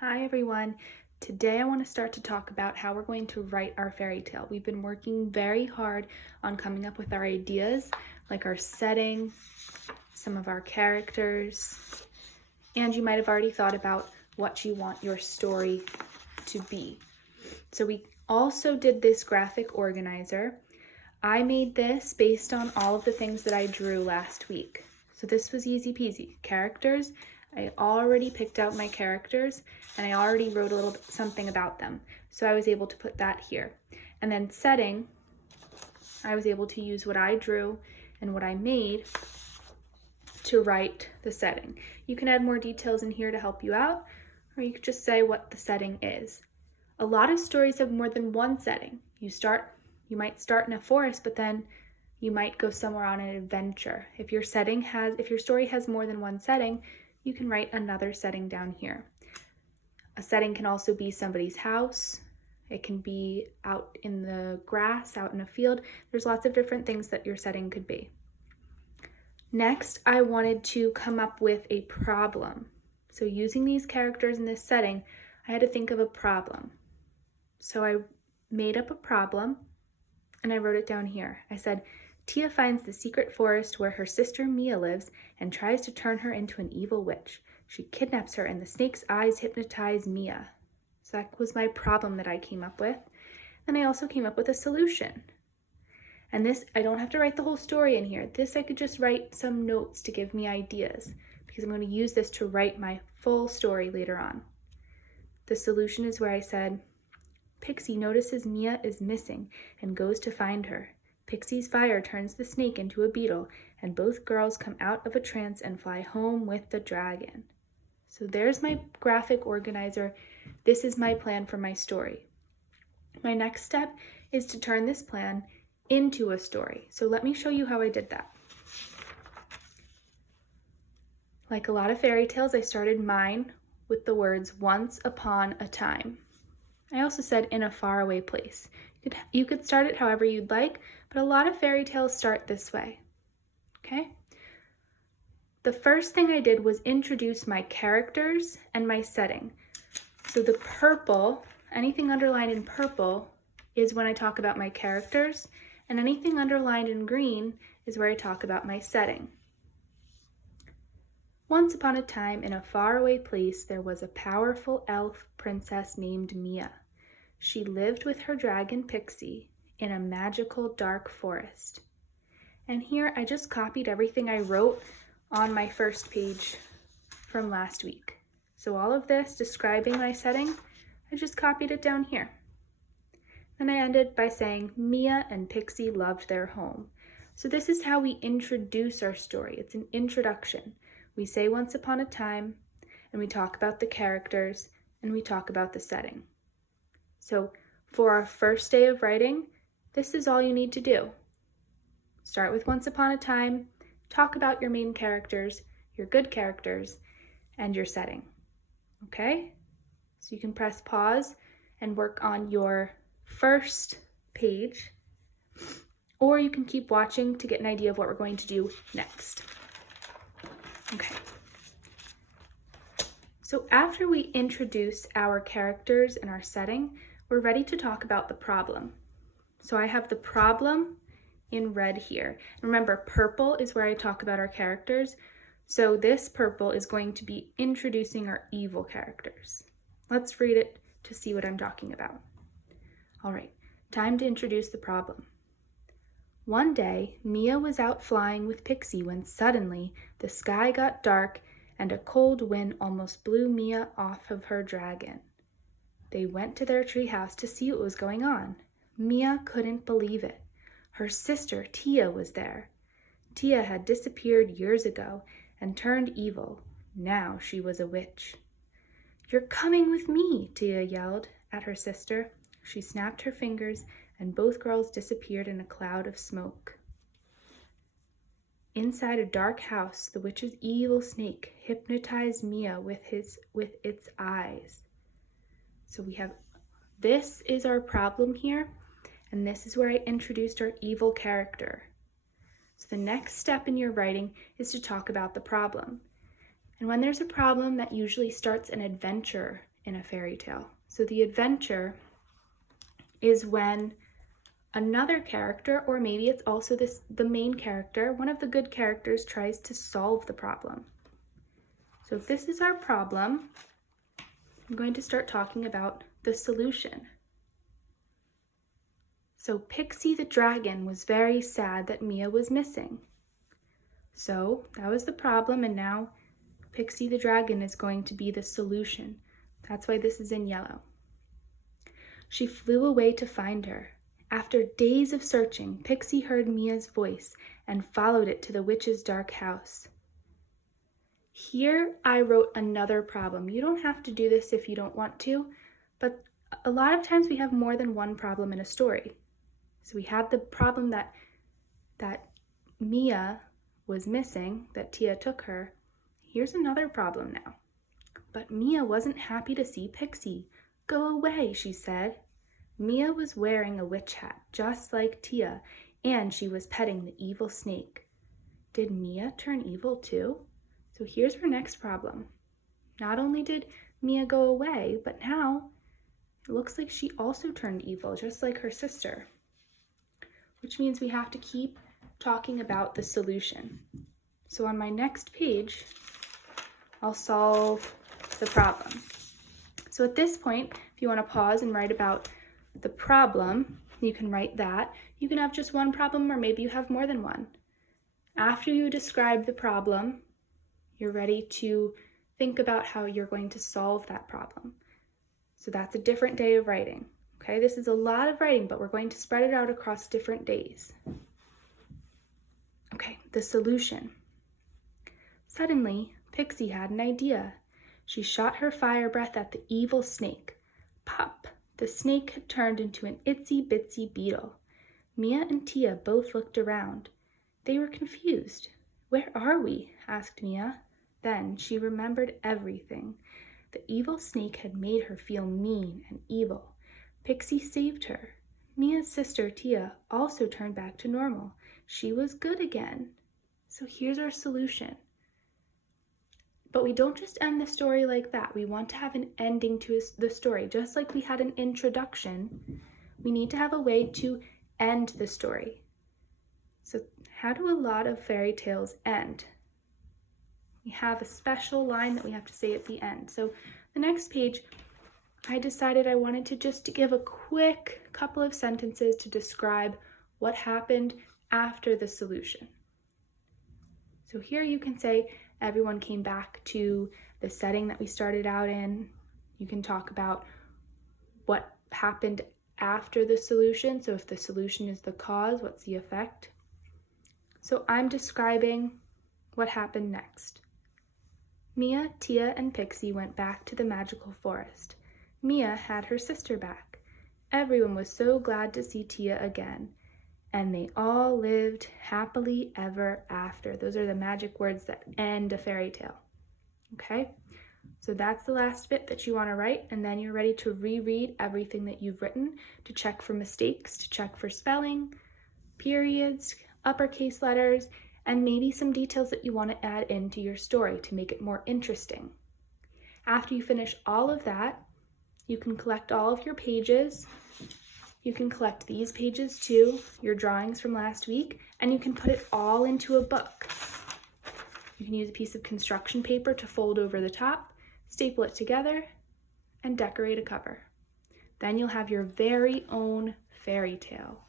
Hi everyone. Today I want to start to talk about how we're going to write our fairy tale. We've been working very hard on coming up with our ideas, like our setting, some of our characters, and you might have already thought about what you want your story to be. So we also did this graphic organizer. I made this based on all of the things that I drew last week. So this was easy peasy. Characters, I already picked out my characters and I already wrote a little something about them. So I was able to put that here. And then setting, I was able to use what I drew and what I made to write the setting. You can add more details in here to help you out, or you could just say what the setting is. A lot of stories have more than one setting. You might start in a forest, but then you might go somewhere on an adventure. If your story has more than one setting, you can write another setting down here. A setting can also be somebody's house. It can be out in the grass, out in a field. There's lots of different things that your setting could be. Next, I wanted to come up with a problem. So using these characters in this setting, I had to think of a problem. So I made up a problem and I wrote it down here. I said, Tia finds the secret forest where her sister Mia lives and tries to turn her into an evil witch. She kidnaps her and the snake's eyes hypnotize Mia. So that was my problem that I came up with. And I also came up with a solution. And this, I don't have to write the whole story in here. This I could just write some notes to give me ideas because I'm going to use this to write my full story later on. The solution is where I said, Pixie notices Mia is missing and goes to find her. Pixie's fire turns the snake into a beetle, and both girls come out of a trance and fly home with the dragon. So there's my graphic organizer. This is my plan for my story. My next step is to turn this plan into a story. So let me show you how I did that. Like a lot of fairy tales, I started mine with the words once upon a time. I also said in a faraway place. You could start it however you'd like, but a lot of fairy tales start this way. Okay? The first thing I did was introduce my characters and my setting. So the purple, anything underlined in purple is when I talk about my characters, and anything underlined in green is where I talk about my setting. Once upon a time, in a faraway place, there was a powerful elf princess named Mia. She lived with her dragon Pixie in a magical dark forest. And here I just copied everything I wrote on my first page from last week. So all of this describing my setting, I just copied it down here. Then I ended by saying Mia and Pixie loved their home. So this is how we introduce our story. It's an introduction. We say once upon a time, and we talk about the characters, and we talk about the setting. So for our first day of writing, this is all you need to do. Start with once upon a time, talk about your main characters, your good characters, and your setting. Okay? So you can press pause and work on your first page, or you can keep watching to get an idea of what we're going to do next. Okay. So after we introduce our characters and our setting, we're ready to talk about the problem. So I have the problem in red here. Remember, purple is where I talk about our characters. So this purple is going to be introducing our evil characters. Let's read it to see what I'm talking about. All right, time to introduce the problem. One day, Mia was out flying with Pixie when suddenly the sky got dark and a cold wind almost blew Mia off of her dragon. They went to their treehouse to see what was going on. Mia couldn't believe it. Her sister, Tia, was there. Tia had disappeared years ago and turned evil. Now she was a witch. "You're coming with me," Tia yelled at her sister. She snapped her fingers and both girls disappeared in a cloud of smoke. Inside a dark house, the witch's evil snake hypnotized Mia with its eyes. So this is our problem here, and this is where I introduced our evil character. So the next step in your writing is to talk about the problem. And when there's a problem, that usually starts an adventure in a fairy tale. So the adventure is when another character, or maybe it's also the main character, one of the good characters, tries to solve the problem. So if this is our problem, I'm going to start talking about the solution. So Pixie the dragon was very sad that Mia was missing. So that was the problem, and now Pixie the dragon is going to be the solution. That's why this is in yellow. She flew away to find her. After days of searching, Pixie heard Mia's voice and followed it to the witch's dark house. Here I wrote another problem. You don't have to do this if you don't want to, but a lot of times we have more than one problem in a story. So we had the problem that Mia was missing, that Tia took her. Here's another problem now. But Mia wasn't happy to see Pixie. "Go away," she said. Mia was wearing a witch hat, just like Tia, and she was petting the evil snake. Did Mia turn evil too? So here's her next problem. Not only did Mia go away, but now it looks like she also turned evil, just like her sister. Which means we have to keep talking about the solution. So on my next page, I'll solve the problem. So at this point, if you want to pause and write about the problem, you can write that. You can have just one problem, or maybe you have more than one. After you describe the problem, you're ready to think about how you're going to solve that problem. So that's a different day of writing. Okay, this is a lot of writing, but we're going to spread it out across different days. Okay, the solution. Suddenly, Pixie had an idea. She shot her fire breath at the evil snake. Pop! The snake had turned into an itsy-bitsy beetle. Mia and Tia both looked around. They were confused. "Where are we?" asked Mia. Then she remembered everything. The evil snake had made her feel mean and evil. Pixie saved her. Mia's sister, Tia, also turned back to normal. She was good again. So here's our solution. But we don't just end the story like that. We want to have an ending to the story. Just like we had an introduction, we need to have a way to end the story. So how do a lot of fairy tales end? We have a special line that we have to say at the end. So the next page, I decided I wanted to just give a quick couple of sentences to describe what happened after the solution. So here you can say everyone came back to the setting that we started out in. You can talk about what happened after the solution. So if the solution is the cause, what's the effect? So I'm describing what happened next. Mia, Tia, and Pixie went back to the magical forest. Mia had her sister back. Everyone was so glad to see Tia again. And they all lived happily ever after. Those are the magic words that end a fairy tale. Okay? So that's the last bit that you want to write, and then you're ready to reread everything that you've written to check for mistakes, to check for spelling, periods, uppercase letters, and maybe some details that you want to add into your story to make it more interesting. After you finish all of that, you can collect all of your pages. You can collect these pages too, your drawings from last week, and you can put it all into a book. You can use a piece of construction paper to fold over the top, staple it together, and decorate a cover. Then you'll have your very own fairy tale.